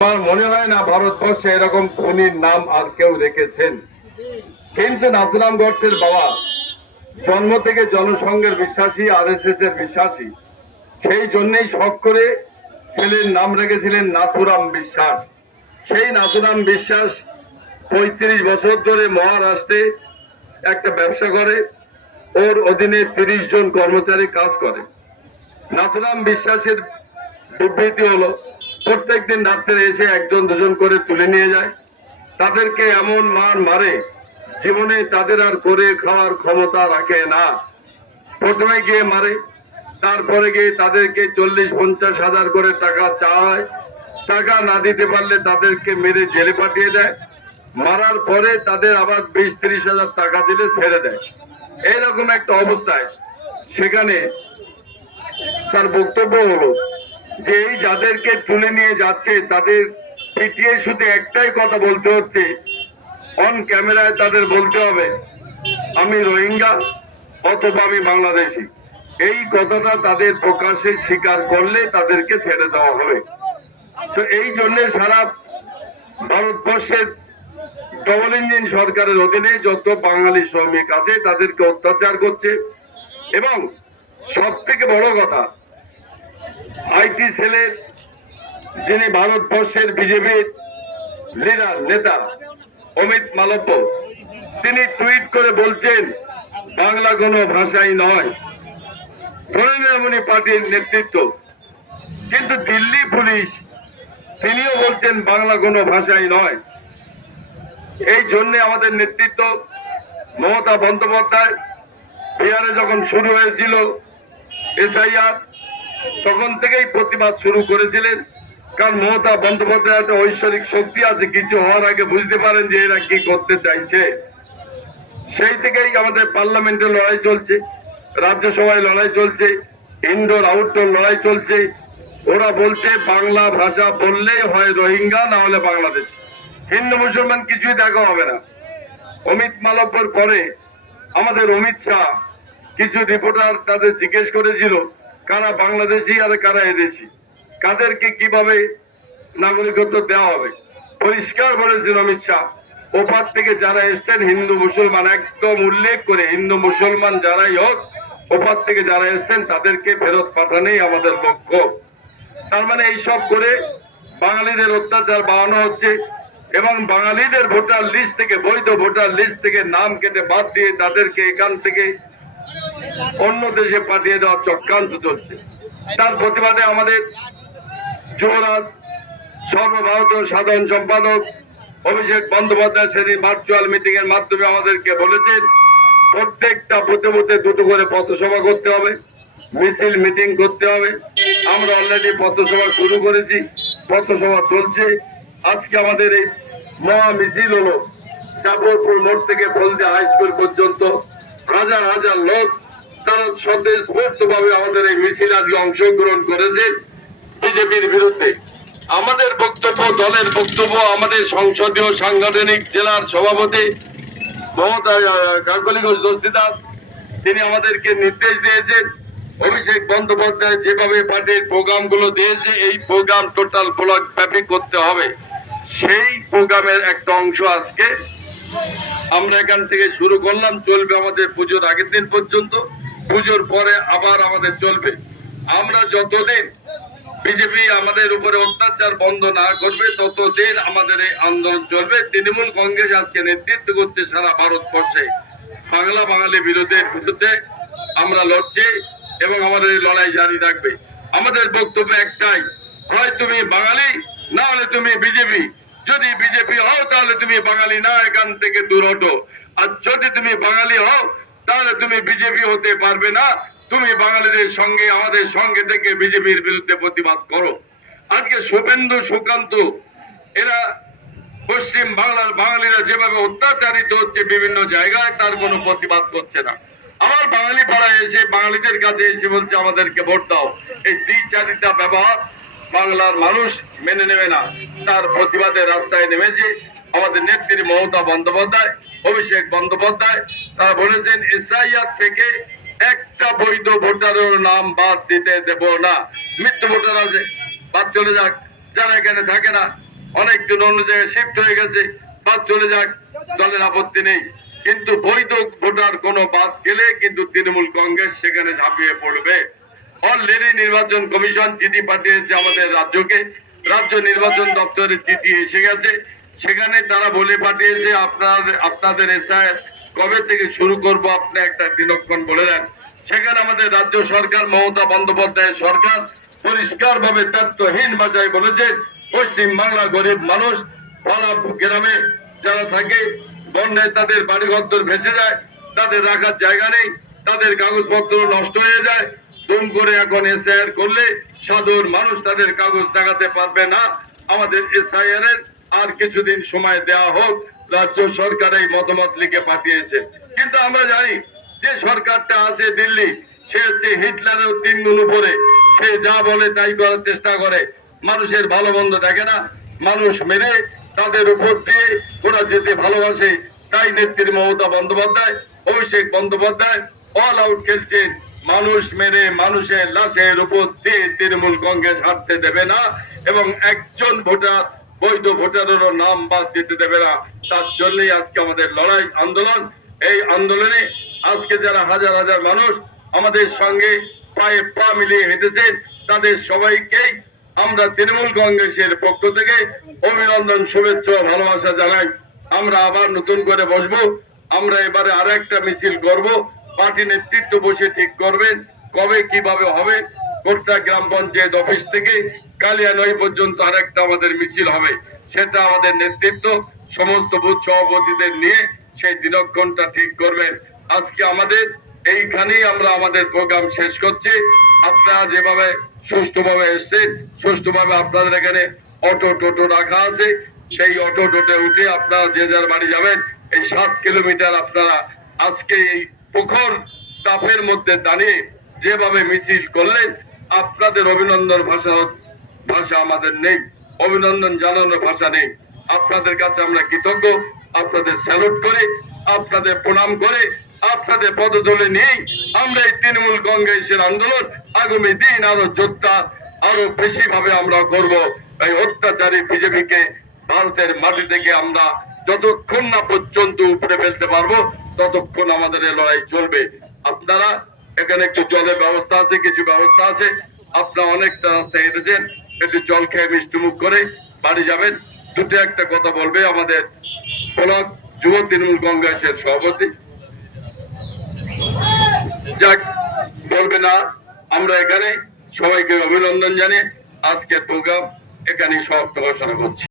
আমার মনে হয় না ভারতবর্ষে এরকম খুনির নাম আর কেউ রেখেছেন। কিন্তু নাথুরাম গডসের বাবা, জন্ম থেকে জনসংঘের বিশ্বাসী আর এর বিশ্বাসী, সেই জন্যই শখ করে ছেলের নাম রেখেছিলেন নাথুরাম বিশ্বাস। সেই নাথুরাম বিশ্বাস পঁয়ত্রিশ বছর ধরে মহারাষ্ট্রে একটা ব্যবসা করে, ওর অধীনে তিরিশ জন কর্মচারী কাজ করে। নাথুরাম বিশ্বাসের বিবৃতি হলো প্রত্যেকদিন রাত্রে এসে একজন দুজন করে তুলে নিয়ে যায়। তাদেরকে এমন মার মারে, জীবনে তাদের আর করে খাওয়ার ক্ষমতা রাখে না। প্রথমে গিয়ে মারে, তারপরে গিয়ে তাদেরকে চল্লিশ, পঞ্চাশ হাজার করে টাকা চায়। টাকা না দিতে পারলে তাদেরকে মেরে জেলে পাঠিয়ে দেয়। মারার পরে তাদের আবার বিশ, ত্রিশ হাজার টাকা দিলে ছেড়ে দেয়। এইরকম একটা অবস্থায় সেখানে তার বক্তব্য হলো যে এই যাদেরকে তুলে নিয়ে যাচ্ছে, তাদের পিটিয়ে শুধু একটাই কথা বলতে হচ্ছে অন ক্যামেরায় তাদের বলতে হবে, আমি রোহিঙ্গা অথবা আমি বাংলাদেশি। এই কথাটা তাদের প্রকাশ্যে স্বীকার করলে তাদেরকে ছেড়ে দেওয়া হবে। তো এই জন্য সারা ভারতবর্ষের ডবল ইঞ্জিন সরকারের অধীনে যত বাঙালি শ্রমিক আছে, তাদেরকে অত্যাচার করছে। এবং সব থেকে বড় কথা আইটি সেলের যিনি ভারতবর্ষের বিজেপির লিডার, নেতা, অমিত মালব্য, তিনি টুইট করে বলছেন, বাংলা কোনো ভাষাই নয়। ধরেন পার্টির নেতৃত্ব। কিন্তু দিল্লি পুলিশ, তিনিও বলছেন, বাংলা কোনো ভাষাই নয়। এই জন্যে আমাদের নেতৃত্ব মমতা বন্দ্যোপাধ্যায়, বিহারে যখন শুরু হয়েছিল, এসআইআর তখন থেকেই প্রতিবাদ শুরু করেছিলেন। কারণ মমতা বন্দ্যোপাধ্যায় একটা ঐশ্বরিক শক্তি আছে, কিছু হওয়ার আগে বুঝতে পারেন যে এরা কি করতে চাইছে। সেই থেকেই আমাদের পার্লামেন্টে লড়াই চলছে, রাজ্যসভায় লড়াই চলছে, ইনডোর, আউটডোর লড়াই চলছে। ওরা বলছে, বাংলা ভাষা বললেই হয় রোহিঙ্গা, না হলে বাংলাদেশ। হিন্দু, মুসলমান কিছুই দেখা হবে না। অমিত মালব্যর পরে আমাদের অমিত শাহ কিছু রিপোর্টার তাদের জিজ্ঞেস করেছিল কারা বাংলাদেশি আর কারা এদেশি? কাদেরকে কীভাবে নাগরিকত্ব দেওয়া হবে? পরিষ্কার বলেছিল অমিত শাহ। ওপার থেকে যারা এসছেন, হিন্দু, মুসলমান, একদম উল্লেখ করে হিন্দু, মুসলমান যারাই হোক, ওপার থেকে যারা এসছেন, তাদেরকে ফেরত পাঠানোই আমাদের লক্ষ্য। তার মানে এইসব করে বাঙালিদের অত্যাচার বাড়ানো হচ্ছে এবং বাঙালিদের ভোটার লিস্ট থেকে, বৈধ ভোটার লিস্ট থেকে নাম কেটে বাদ দিয়ে তাদেরকে এখান থেকে অন্য দেশে পাঠিয়ে দেওয়ার চক্রান্ত চলছে। তার প্রতিবাদে আমাদের যুবরাজ, সর্বভারতীয় সাধারণ সম্পাদক অভিষেক বন্দ্যোপাধ্যায় সেদিন ভার্চুয়াল মিটিং এর মাধ্যমে আমাদেরকে বলেছেন, প্রত্যেকটা বুথে বুথে দুটো করে পথসভা করতে হবে, মিছিল মিটিং করতে হবে। আমরা অলরেডি পথসভা শুরু করেছি, পথসভা চলছে। আজকে আমাদের এই মহা মিছিল হলো জাফরপুর মোড় থেকে হলদিয়া হাই স্কুল পর্যন্ত। হাজার হাজার লোক তারা স্বতঃস্ফূর্ত ভাবে আমাদের এই মিছিল আজকে অংশগ্রহণ করেছে বিজেপির বিরুদ্ধে। আমাদের বক্তব্য, দলের বক্তব্য, আমাদের সংসদীয় সাংগঠনিক জেলার সভাপতি মমতা দস্তিদাস তিনি আমাদেরকে নির্দেশ দিয়েছেন। অভিষেক বন্দ্যোপাধ্যায় যেভাবে পার্টির প্রোগ্রামগুলো দিয়েছে, এই প্রোগ্রাম টোটাল ব্লক ব্যাপী করতে হবে। সেই প্রোগ্রামের একটা অংশ আজকে আমরা এখান থেকে শুরু করলাম, চলবে আমাদের পুজোর আগের দিন পর্যন্ত। পুজোর পরে আবার আমাদের চলবে। আমরা যতদিন বিজেপি আমাদের উপরে অত্যাচার বন্ধ না করবে, ততদিন আমাদের এই আন্দোলন চলবে। তৃণমূল কংগ্রেস আজকে নেতৃত্ব করছে সারা ভারতবর্ষে। বাংলা বাঙালি বিরোধের বিরুদ্ধে আমরা লড়ছি এবং আমাদের এই লড়াই জারি রাখবে। আমাদের বক্তব্য একটাই, হয় তুমি বাঙালি, না হলে তুমি বিজেপি। যদি বিজেপি হও, তাহলে তুমি বাঙালি না এখান থেকে দূর হটো। আর যদি তুমি বাঙালি হও, তাহলে তুমি বিজেপি হতে পারবে না। তুমি বাঙালিদের সঙ্গে, আমাদের সঙ্গে থেকে বিজেপির বিরুদ্ধে প্রতিবাদ করো। আজকে শুভেন্দু, সুকান্ত, এরা পশ্চিম বাংলার বাঙালিরা যেভাবে অত্যাচারিত হচ্ছে বিভিন্ন জায়গায়, তার কোনো প্রতিবাদ করছে না। আমার বাঙালি পাড়ায় এসে, বাঙালিদের কাছে এসে বলছে, আমাদেরকে ভোট দাও। এই দ্বিচারিতা ব্যবহার বাংলার মানুষ মেনে নেবে না। তার প্রতিবাদে রাস্তায় নেমেছে আমাদের নেত্রী মমতা বন্দ্যোপাধ্যায়, অভিষেক বন্দ্যোপাধ্যায়। তারা বলেছেন, এসআইআর থেকে একটা বৈধ ভোটারের নাম বাদ দিতে দেব না। মৃত্যু ভোটার আছে, বাদ চলে যাক। যারা এখানে থাকে না অনেকজন অন্য জায়গায় শিফট হয়ে গেছে, বাদ চলে যাক। দলের আপত্তি নেই। কিন্তু বৈধ ভোটার কোনো বাদ গেলে কিন্তু তৃণমূল কংগ্রেস সেখানে ঝাঁপিয়ে পড়বে। অলরেডি নির্বাচন কমিশন চিঠি পাঠিয়েছে আমাদের রাজ্যকে। রাজ্য নির্বাচন দপ্তরের চিঠি এসে গেছে। সেখানে তারা বলে পাঠিয়েছে, আপনার, আপনাদের এসআই কবে থেকে শুরু করব আপনি একটা দিনক্ষণ বলে দেন। সেখানে আমাদের রাজ্য সরকার, মমতা বন্দ্যোপাধ্যায় সরকার পরিষ্কার ভাবে তত্ত্বহীন ভাষায় বলেছে, পশ্চিম বাংলা গরিব মানুষ পাড়া গ্রামে যারা থাকে বন্যায় তাদের বাড়িঘর ভেসে যায়, তাদের রাখার জায়গা নেই, তাদের কাগজপত্র নষ্ট হয়ে যায় দুম করে এখন এসআইআর করলে সাধারণ মানুষ তাদের কাগজ দেখাতে পারবে না। আমাদের এসআইআর এর আর কিছুদিন সময় দেওয়া হোক, রাজ্য সরকার এই মতামত লিখে পাঠিয়েছে। কিন্তু আমরা জানি, যে সরকারটা আছে দিল্লি, সে হচ্ছে হিটলারের তিন গুণ উপরে। সে যা বলে তাই করার চেষ্টা করে। মানুষের ভালো মন্দ দেখে না। মানুষ মেরে তাদের উপর দিয়ে ওরা যেতে ভালোবাসে। তাই নেত্রী মমতা বন্দ্যোপাধ্যায়, অভিষেক বন্দ্যোপাধ্যায় অল আউট খেলছেন। মানুষ মেরে মানুষের লাশের উপর দিয়ে তৃণমূল কংগ্রেস হাঁটতে দেবে না এবং একজন ভোটার, বৈধ ভোটারেরও নাম বাদ দিতে দেবে না। তার জন্যই আজকে আমাদের লড়াই আন্দোলন। এই আন্দোলনে আজকে যারা হাজার হাজার মানুষ আমাদের সঙ্গে পায়ে পা মিলিয়ে হেঁটেছেন, তাদের সবাইকেই আমরা তৃণমূল কংগ্রেসের পক্ষ থেকে অভিনন্দন, শুভেচ্ছা ভালোবাসা জানাই। আমরা আবার নতুন করে বসবো। আমরা এবারে আর একটা মিছিল করব। পার্টি নেতৃত্ব বসে ঠিক করবেন, কবে কীভাবে হবে কোটটা গ্রাম পঞ্চায়েত অফিস থেকে কালিয়া নয় পর্যন্ত আরেকটা আমাদের মিছিল হবে। সেটা আমাদের নেতৃত্ব, সমস্ত বুথ সভাপতিদের নিয়ে সেই দিনক্ষণটা ঠিক করবেন। আজকে আমাদের, এইখানেই আমরা আমাদের প্রোগ্রাম শেষ করছি। আপনারা যেভাবে সুষ্ঠুভাবে এসছেন, সুষ্ঠুভাবে আপনাদের এখানে অটো টোটো রাখা আছে, সেই অটো টোটে উঠে আপনারা যে যার বাড়ি যাবেন, এই সাত কিলোমিটার আপনারা আজকে এই প্রখর তাপের মধ্যে দাঁড়িয়ে যেভাবে মিছিল করলেন, আপনাদের অভিনন্দন ভাষা ভাষা আমাদের নেই। অভিনন্দন জানানোর ভাষা নেই। আপনাদের কাছে আমরা কৃতজ্ঞ। আপনাদের স্যালুট করে, আপনাদের প্রণাম করে, আপনাদের পদতলে নিয়েই আমরা এই তৃণমূল কংগ্রেসের আন্দোলন আগামী দিন আরও যোদ্ধা আরও বেশি ভাবে আমরা করব। এই অত্যাচারী বিজেপিকে ভারতের মাটি থেকে আমরা যতক্ষণ না পর্যন্ত উপরে ফেলতে পারব ততক্ষণ আমাদের লড়াই চলবে। আপনারা এখানে একটু জলের ব্যবস্থা আছে, কিছু ব্যবস্থা আছে। আপনারা অনেকটা রাস্তা হেঁটেছেন, একটু জল খেয়ে মিষ্টি মুখ করে বাড়ি যাবেন। দুটো একটা কথা বলবে আমাদের ব্লক যুব তৃণমূল কংগ্রেসের সভাপতি। যাক, বলবে না, আমরা এখানে সবাইকে অভিনন্দন জানিয়ে আজকের প্রোগ্রাম এখানেই সমাপ্ত ঘোষণা করছি।